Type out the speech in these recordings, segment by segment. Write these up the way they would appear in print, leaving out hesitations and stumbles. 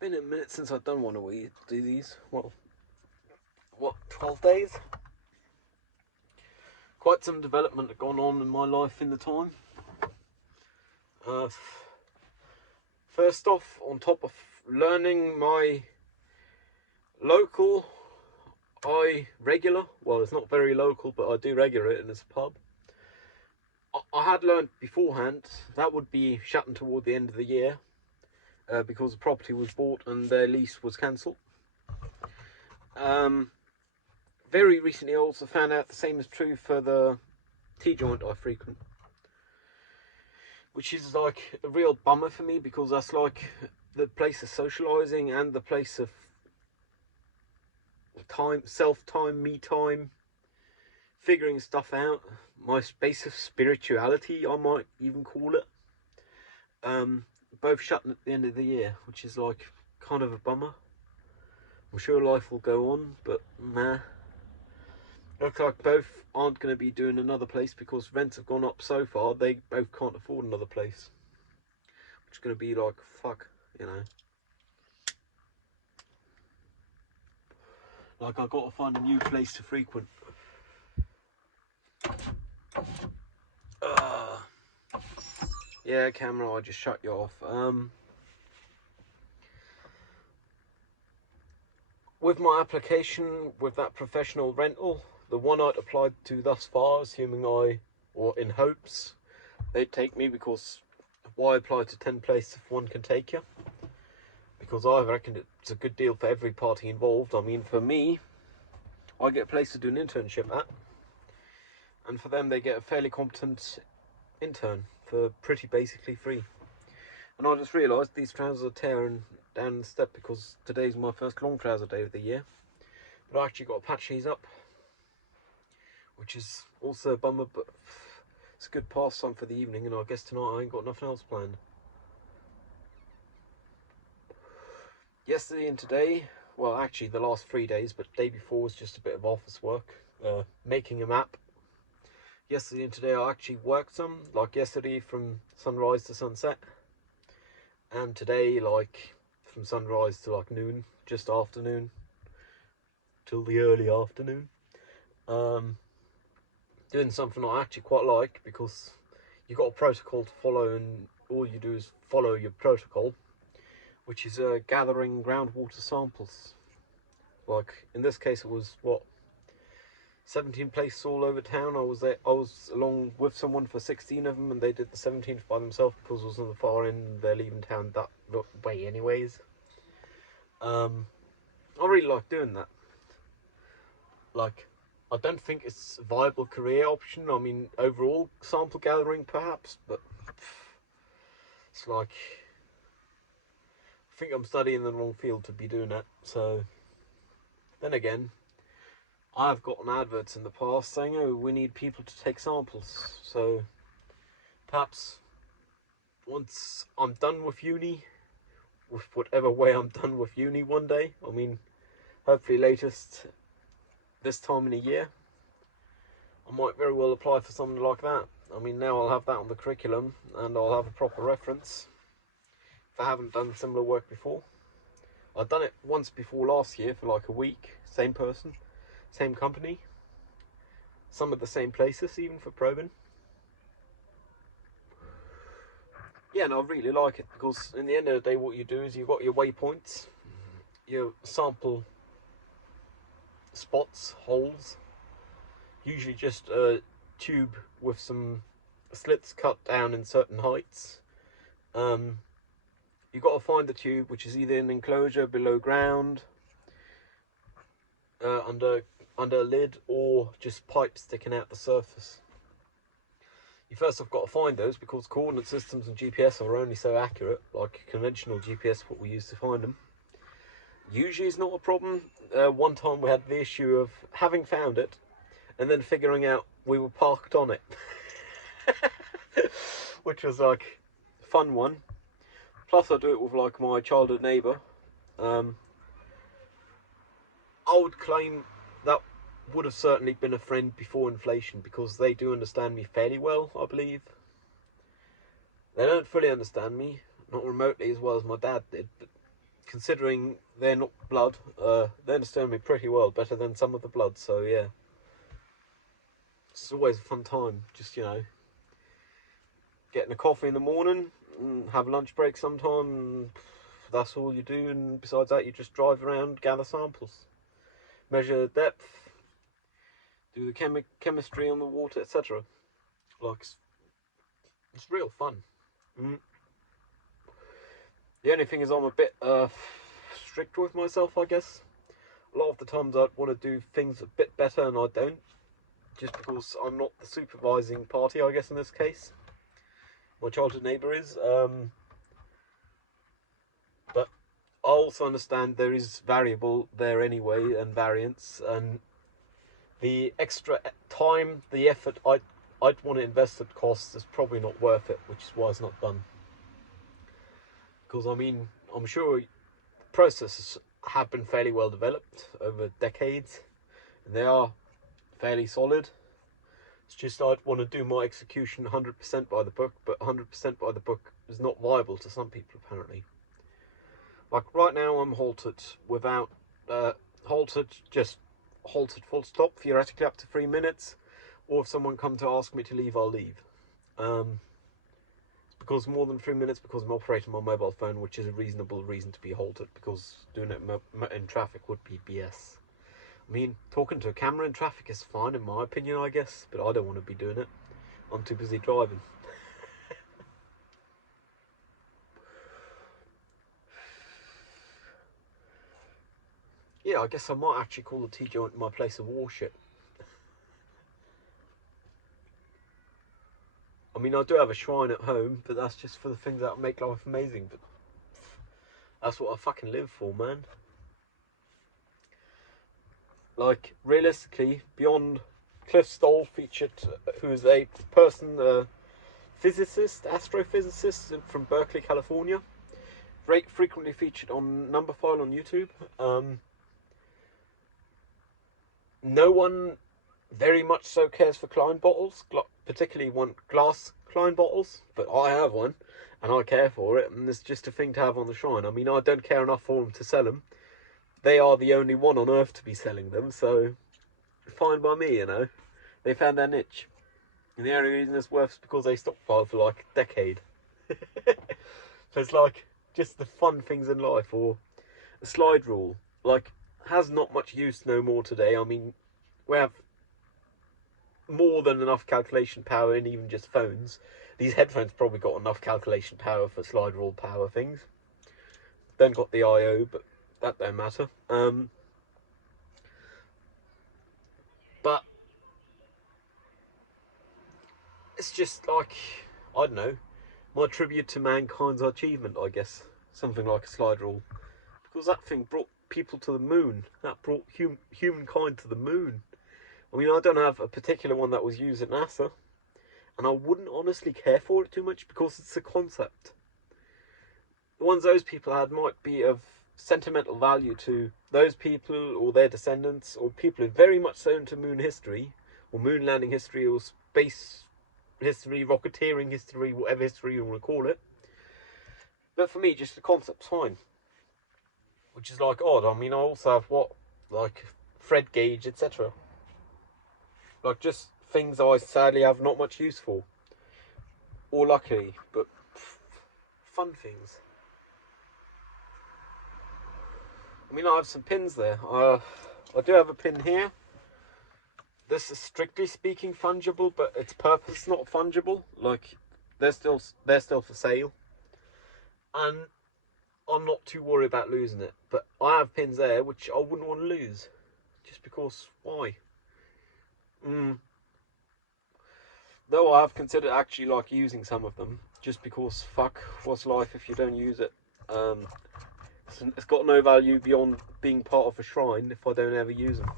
Been a minute since I've done one of these. Well, what, 12 days? Quite some development had gone on in my life in the time. Uh, first off, on top of learning my local, regular, well, it's not very local, but I do regular it, and it's a pub. I had learned beforehand that would be shutting toward the end of the year because the property was bought and their lease was cancelled. Very recently I also found out the same is true for the tea joint I frequent, which is like a real bummer for me because that's like the place of socialising and the place of time, self-time, me time, figuring stuff out, my space of spirituality I might even call it. Both shutting at the end of the year, which is like kind of a bummer. I'm sure life will go on, but nah. Looks like both aren't going to be doing another place because rents have gone up so far, they both can't afford another place. Which is going to be like, fuck, you know. Like, I've got to find a new place to frequent. Yeah, camera, I just shut you off. With my application, with that professional rental, the one I'd applied to thus far, assuming or in hopes, they'd take me because why apply to 10 places if one can take you? Because I reckon it's a good deal for every party involved. I mean, for me, I get a place to do an internship at, and for them, they get a fairly competent intern for pretty basically free. And I just realised these trousers are tearing down the step because today's my first long trouser day of the year. But I actually got to patch these up, which is also a bummer, but it's a good pastime for the evening, and I guess tonight I ain't got nothing else planned. Yesterday and today, well actually the last 3 days, but the day before was just a bit of office work, making a map. Yesterday and today I actually worked some, like yesterday from sunrise to sunset, and today like from sunrise to like noon, just afternoon, till the early afternoon. Doing something I actually quite like because you've got a protocol to follow and all you do is follow your protocol, which is gathering groundwater samples. Like in this case it was what, 17 places all over town. I was along with someone for 16 of them, and they did the 17th by themselves because it was on the far end. They're leaving town that way anyways. I really like doing that. Like, I don't think it's a viable career option. I mean, overall sample gathering perhaps, but it's like, I think I'm studying the wrong field to be doing that. So then again, I've gotten adverts in the past saying, oh, we need people to take samples. So perhaps once I'm done with uni, with whatever way I'm done with uni one day, I mean, hopefully latest this time in a year, I might very well apply for something like that. I mean, now I'll have that on the curriculum and I'll have a proper reference if I haven't done similar work before. I've done it once before last year for like a week, same person, same company, some of the same places even for probing. Yeah, and I really like it because in the end of the day what you do is you've got your waypoints, your sample spots, holes, usually just a tube with some slits cut down in certain heights. You've got to find the tube, which is either an enclosure below ground, under a lid, or just pipes sticking out the surface. You first have got to find those because coordinate systems and GPS are only so accurate, like conventional GPS, what we use to find them. Usually it's not a problem. One time we had the issue of having found it and then figuring out we were parked on it. Which was like a fun one. Plus I do it with like my childhood neighbour. I would claim that would have certainly been a friend before inflation because they do understand me fairly well, I believe. They don't fully understand me, not remotely as well as my dad did, but considering they're not blood, they understand me pretty well, better than some of the blood. So yeah, it's always a fun time. Just, you know, getting a coffee in the morning, and have a lunch break sometime. And that's all you do, and besides that, you just drive around, gather samples, measure depth, do the chemistry on the water, etc. Like, it's real fun. Mm. The only thing is, I'm a bit strict with myself, I guess. A lot of the times I'd want to do things a bit better, and I don't, just because I'm not the supervising party, I guess, in this case. My childhood neighbour is. But I also understand there is variable there anyway, and variance, and the extra time, the effort I'd want to invest at costs is probably not worth it, which is why it's not done. Because, I mean, I'm sure processes have been fairly well developed over decades, and they are fairly solid. It's just I'd want to do my execution 100% by the book, but 100% by the book is not viable to some people, apparently. Like, right now I'm halted without, just halted full stop, theoretically up to 3 minutes, or if someone come to ask me to leave, I'll leave. Because more than 3 minutes, because I'm operating my mobile phone, which is a reasonable reason to be halted, because doing it in traffic would be BS. I mean, talking to a camera in traffic is fine in my opinion, I guess, but I don't want to be doing it. I'm too busy driving. Yeah, I guess I might actually call the T-joint my place of worship. I mean, I do have a shrine at home, but that's just for the things that make life amazing. But that's what I fucking live for, man. Like, realistically, beyond Cliff Stoll featured, who is a person, physicist, astrophysicist from Berkeley, California, frequently featured on Numberphile on YouTube. No one very much so cares for Klein bottles, particularly one glass Klein bottles, but I have one, and I care for it, and it's just a thing to have on the shrine. I mean, I don't care enough for them to sell them. They are the only one on earth to be selling them, so fine by me, you know. They found their niche. And the only reason it's worth is because they stockpiled for like a decade. So it's like just the fun things in life, or a slide rule. Like, has not much use no more today. I mean, we have more than enough calculation power in even just phones. These headphones probably got enough calculation power for slide rule power things. Then got the I/O, but that don't matter. But it's just like, I don't know, my tribute to mankind's achievement, I guess. Something like a slide rule. Because that thing brought people to the moon. That brought humankind to the moon. I mean, I don't have a particular one that was used at NASA, and I wouldn't honestly care for it too much because it's a concept. The ones those people had might be of sentimental value to those people or their descendants, or people who are very much so into moon history, or moon landing history, or space history, rocketeering history, whatever history you want to call it. But for me, just the concept's fine. Which is like odd. I mean, I also have like Fred gauge, etc. Like, just things I sadly have not much use for. Or luckily, but fun things. I mean, I have some pins there. I do have a pin here. This is strictly speaking fungible, but its purpose is not fungible. Like, they're still for sale, and I'm not too worried about losing it. But I have pins there which I wouldn't want to lose, just because why? Though I have considered actually like using some of them, just because fuck, what's life if you don't use it? It's got no value beyond being part of a shrine if I don't ever use them.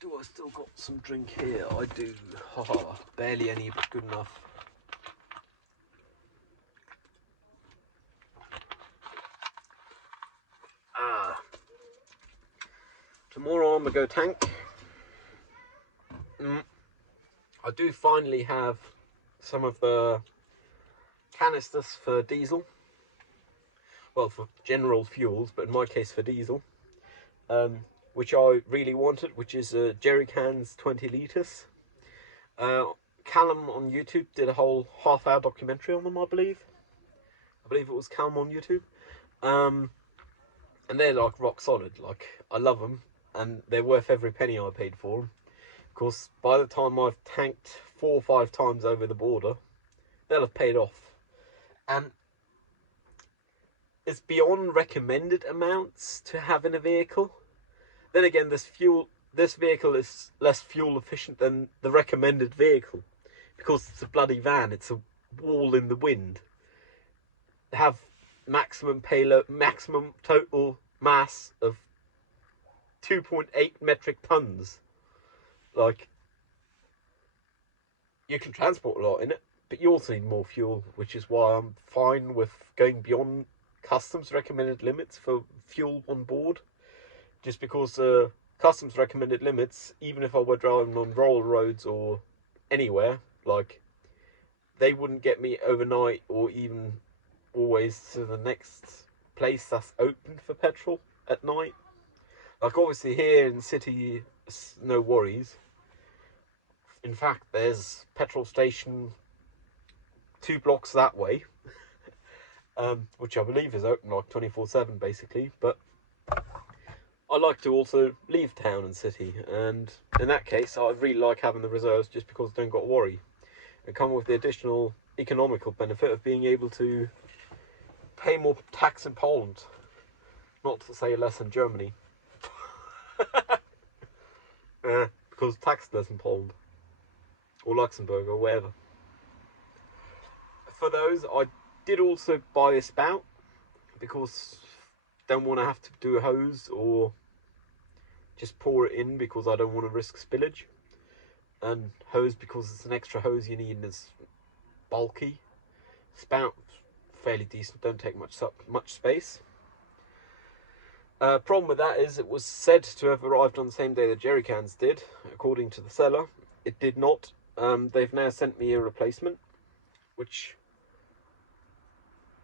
Do I still got some drink here? I do. Haha, barely any, but good enough. Tomorrow I'm gonna go tank. I do finally have some of the canisters for diesel. well, for general fuels, but in my case for diesel, which I really wanted, which is jerry cans 20 litres. Callum on YouTube did a whole half-hour documentary on them, I believe. I believe it was Callum on YouTube. And they're like rock solid. Like, I love them, and they're worth every penny I paid for them. Of course, by the time I've tanked 4 or 5 times over the border, they'll have paid off. And it's beyond recommended amounts to have in a vehicle. Then again, this vehicle is less fuel efficient than the recommended vehicle, because it's a bloody van. It's a wall in the wind. Have maximum payload, maximum total mass of 2.8 metric tons. Like, you can transport a lot in it, but you also need more fuel, which is why I'm fine with going beyond customs recommended limits for fuel on board. Just because customs recommended limits, even if I were driving on rural roads or anywhere, like, they wouldn't get me overnight or even always to the next place that's open for petrol at night. Like, obviously here in the city, no worries. In fact, there's petrol station 2 blocks that way, which I believe is open like 24/7 basically. But I like to also leave town and city, and in that case I really like having the reserves, just because I don't got to worry, and come with the additional economical benefit of being able to pay more tax in Poland, not to say less in Germany. Because tax less in Poland or Luxembourg or wherever. For those, I did also buy a spout, because don't want to have to do a hose or just pour it in, because I don't want to risk spillage. And hose, because it's an extra hose you need, and it's bulky. Spout, fairly decent, don't take much space. Problem with that is it was said to have arrived on the same day the jerry cans did, according to the seller. It did not. They've now sent me a replacement, which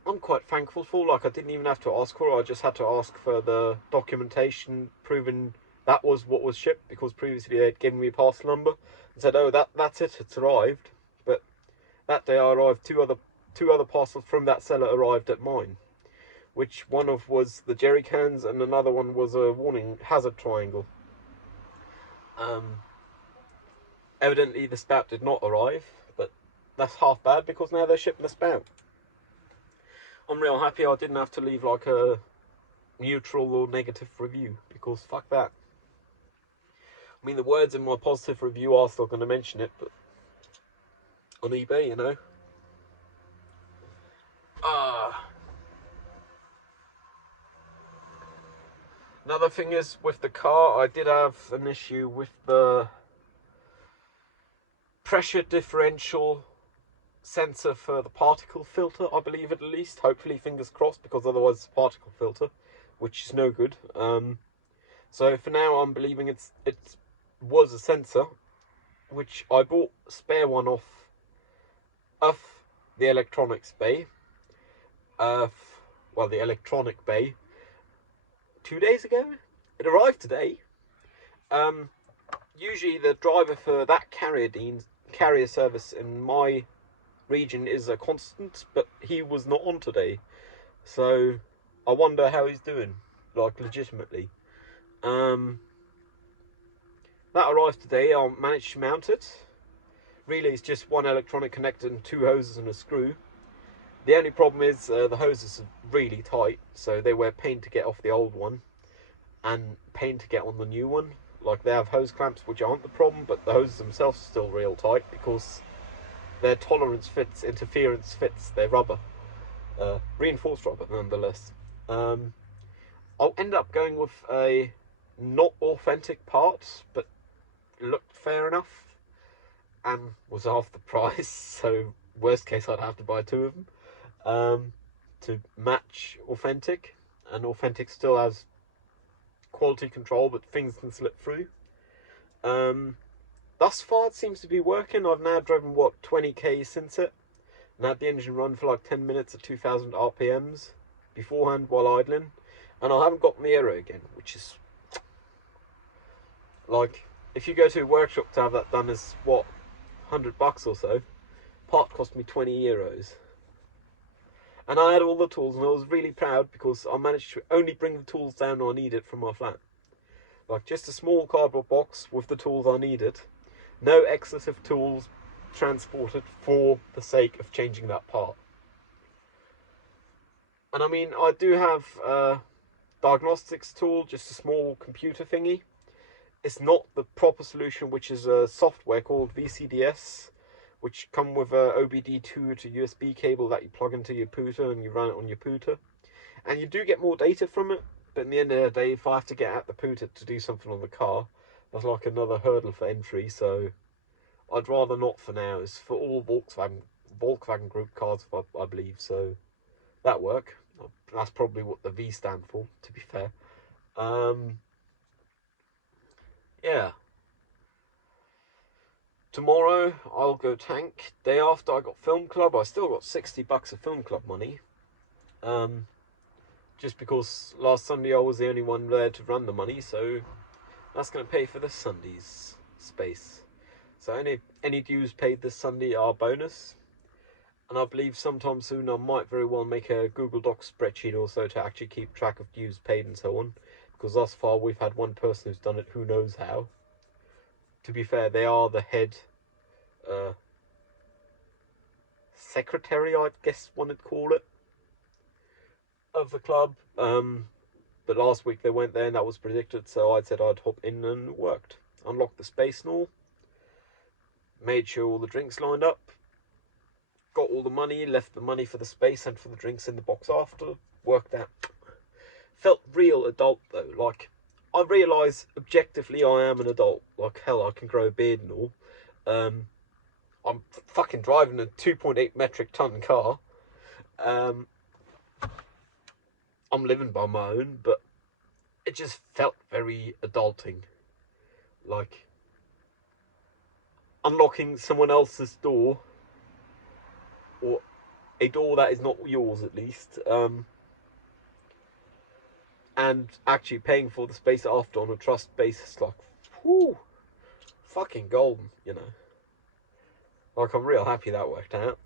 I'm quite thankful for. Like, I didn't even have to ask for it. I just had to ask for the documentation proving that was what was shipped, because previously they'd given me a parcel number and said, oh, that's it, it's arrived. But that day I arrived, two other parcels from that seller arrived at mine, which one of was the jerry cans and another one was a warning hazard triangle. Evidently the spout did not arrive, but that's half bad, because now they're shipping the spout. I'm real happy I didn't have to leave like a neutral or negative review, because fuck that. I mean, the words in my positive review are still going to mention it, but on eBay, you know. Another thing is, with the car, I did have an issue with the pressure differential sensor for the particle filter, I believe, at least. Hopefully, fingers crossed, because otherwise it's a particle filter, which is no good. So for now, I'm believing it was a sensor, which I bought a spare one off the electronics bay. Well, the electronic bay 2 days ago. It arrived today. Usually the driver for that carrier service in my region is a constant, but he was not on today, so I wonder how he's doing, like, legitimately. That arrived today. I managed to mount it. Really, it's just one electronic connector and 2 hoses and a screw. The only problem is the hoses are really tight, so they wear pain to get off the old one and pain to get on the new one. Like, they have hose clamps, which aren't the problem, but the hoses themselves are still real tight, because their tolerance fits, interference fits, they're rubber. Reinforced rubber, nonetheless. I'll end up going with a not authentic part, but looked fair enough and was half the price, so worst case I'd have to buy 2 of them to match authentic, and authentic still has quality control, but things can slip through. Thus far it seems to be working. I've now driven, what, 20k since it, and had the engine run for like 10 minutes at 2000 RPMs. beforehand while idling, and I haven't gotten the error again, which is like, if you go to a workshop to have that done, is what, $100 or so. Part cost me €20, and I had all the tools, and I was really proud because I managed to only bring the tools down I needed from my flat. Like, just a small cardboard box with the tools I needed, no excessive tools transported for the sake of changing that part. And I mean, I do have a diagnostics tool, just a small computer thingy. It's not the proper solution, which is a software called VCDS, which come with a OBD2 to USB cable that you plug into your pooter and you run it on your pooter. And you do get more data from it, but in the end of the day, if I have to get at the pooter to do something on the car, that's like another hurdle for entry, so I'd rather not for now. It's for all Volkswagen Group cars, I believe, so that work. That's probably what the V stand for, to be fair. Yeah. Tomorrow I'll go tank. Day after I got film club. I still got $60 of film club money. Just because last Sunday I was the only one there to run the money, so that's going to pay for this Sunday's space. So any dues paid this Sunday are bonus. And I believe sometime soon I might very well make a Google Docs spreadsheet or so to actually keep track of dues paid and so on. Because thus far we've had one person who's done it who knows how. To be fair, they are the head secretary, I guess one would call it, of the club. But last week they went there and that was predicted, so I said I'd hop in, and it worked. Unlocked the space and all. Made sure all the drinks lined up. Got all the money, left the money for the space and for the drinks in the box after. Worked out. Felt real adult though. Like, I realise objectively I am an adult. Like, hell, I can grow a beard and all. I'm fucking driving a 2.8 metric ton car. I'm living by my own, but it just felt very adulting. Like, unlocking someone else's door, or a door that is not yours at least, and actually paying for the space after on a trust basis, like, whew, fucking golden, you know. Like, I'm real happy that worked out.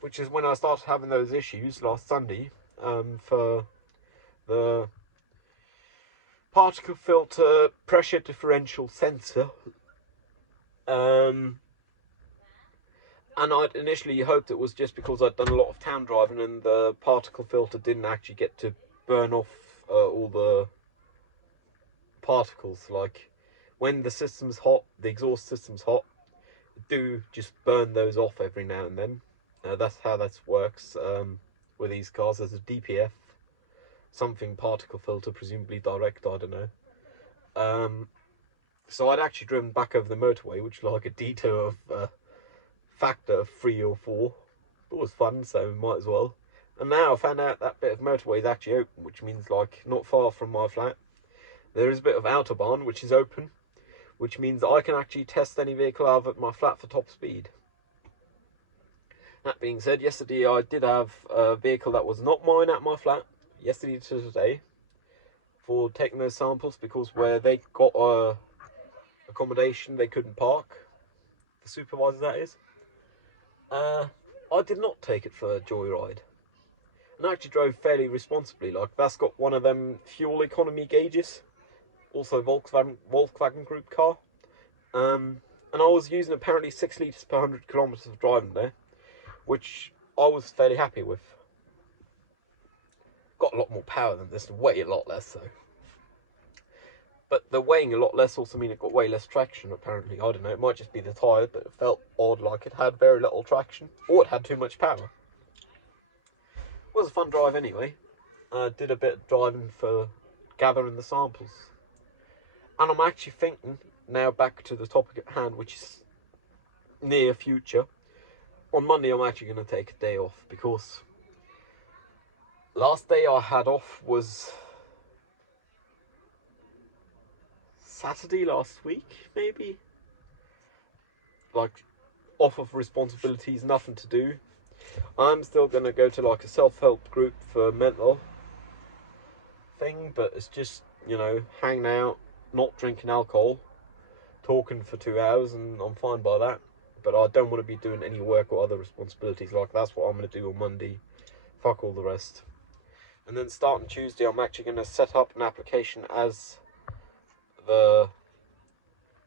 Which is when I started having those issues last Sunday, for the particle filter pressure differential sensor. And I'd initially hoped it was just because I'd done a lot of town driving and the particle filter didn't actually get to burn off all the particles. Like, when the system's hot, the exhaust system's hot, do just burn those off every now and then. That's how that works with these cars. There's a DPF, something particle filter, presumably direct, I don't know. So I'd actually driven back over the motorway, which was like a detour of factor of 3 or 4. It was fun, so might as well. And now I found out that bit of motorway is actually open, which means, like, not far from my flat, there is a bit of autobahn which is open, which means I can actually test any vehicle out at my flat for top speed. That being said, yesterday I did have a vehicle that was not mine at my flat, yesterday to today, for taking those samples, because where they got accommodation they couldn't park, the supervisor that is. I did not take it for a joyride, and I actually drove fairly responsibly. Like, that's got one of them fuel economy gauges, also Volkswagen Group car, and I was using apparently 6 litres per 100 kilometres of driving there, which I was fairly happy with. Got a lot more power than this, way a lot less though. But the weighing a lot less also mean it got way less traction, apparently. I don't know, it might just be the tyre, but it felt odd, like it had very little traction, or it had too much power. It was a fun drive anyway. I did a bit of driving for gathering the samples. And I'm actually thinking, now back to the topic at hand, which is near future. On Monday I'm actually going to take a day off, because last day I had off was Saturday last week, maybe? Like, off of responsibilities, nothing to do. I'm still going to go to like a self-help group for mental thing, but it's just, you know, hanging out, not drinking alcohol, talking for 2 hours, and I'm fine by that. But I don't want to be doing any work or other responsibilities. Like, that's what I'm going to do on Monday. Fuck all the rest. And then starting Tuesday, I'm actually going to set up an application as the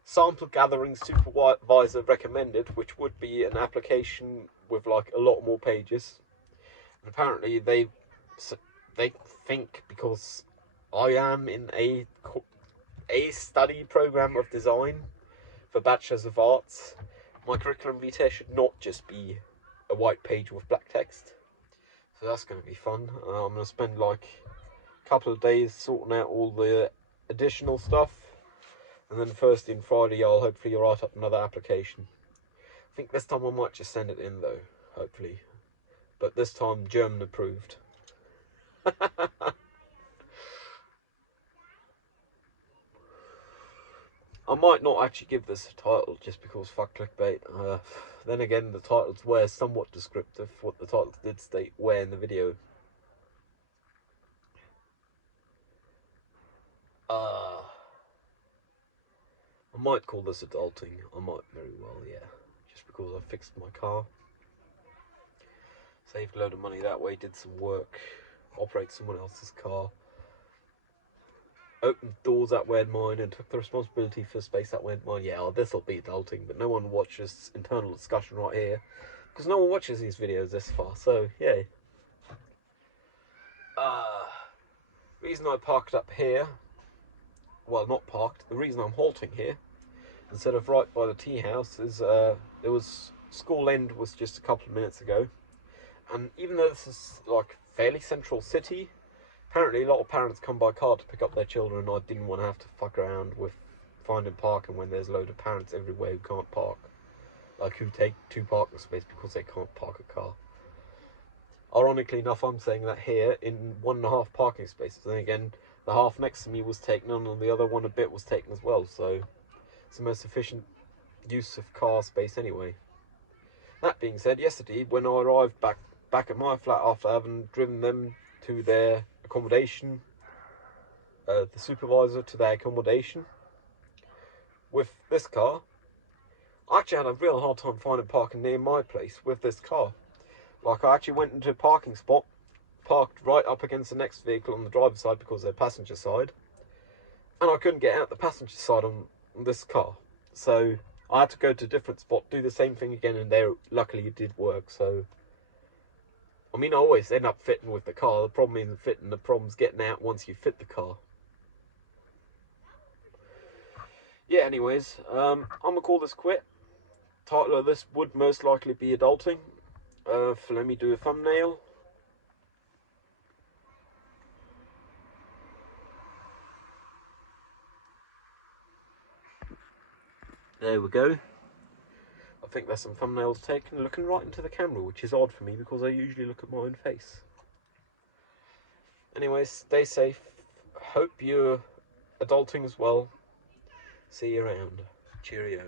sample gathering supervisor recommended, which would be an application with like a lot more pages. And apparently they think, because I am in a study program of design for Bachelors of Arts, my curriculum vitae should not just be a white page with black text. So that's going to be fun. I'm going to spend like a couple of days sorting out all the additional stuff, and then Thursday and Friday I'll hopefully write up another application. I think this time I might just send it in though, hopefully. But this time German approved. I might not actually give this a title just because fuck clickbait. Then again, the titles were somewhat descriptive. What the titles did state were in the video. I might call this adulting. I might very well, yeah. Just because I fixed my car. Saved a load of money that way, did some work. Operate someone else's car. Opened doors that weren't mine and took the responsibility for space that weren't mine. Yeah, this'll be adulting, but no one watches internal discussion right here. Because no one watches these videos this far, so yay. Reason I parked up here, well, not parked, the reason I'm halting here instead of right by the tea house is there was school end was just a couple of minutes ago, and even though this is like fairly central city, apparently a lot of parents come by car to pick up their children, and I didn't want to have to fuck around with finding parking when there's a load of parents everywhere who can't park, like who take 2 parking spaces because they can't park a car. Ironically enough, I'm saying that here in 1.5 parking spaces, and again, the half next to me was taken on, and the other one a bit was taken as well, so it's the most efficient use of car space anyway. That being said, yesterday when I arrived back at my flat after having driven them to their accommodation, the supervisor to their accommodation with this car, I actually had a real hard time finding parking near my place with this car. Like, I actually went into a parking spot, parked right up against the next vehicle on the driver's side because they're passenger side, and I couldn't get out the passenger side on this car. So I had to go to a different spot, do the same thing again, and there, luckily it did work. So, I mean, I always end up fitting with the car. The problem isn't fitting, the problem's getting out once you fit the car. Yeah, anyways, I'm gonna call this quit. Title of this would most likely be adulting. Let me do a thumbnail. There we go. I think there's some thumbnails taken looking right into the camera, which is odd for me because I usually look at my own face. Anyways, stay safe. Hope you're adulting as well. See you around. Cheerio.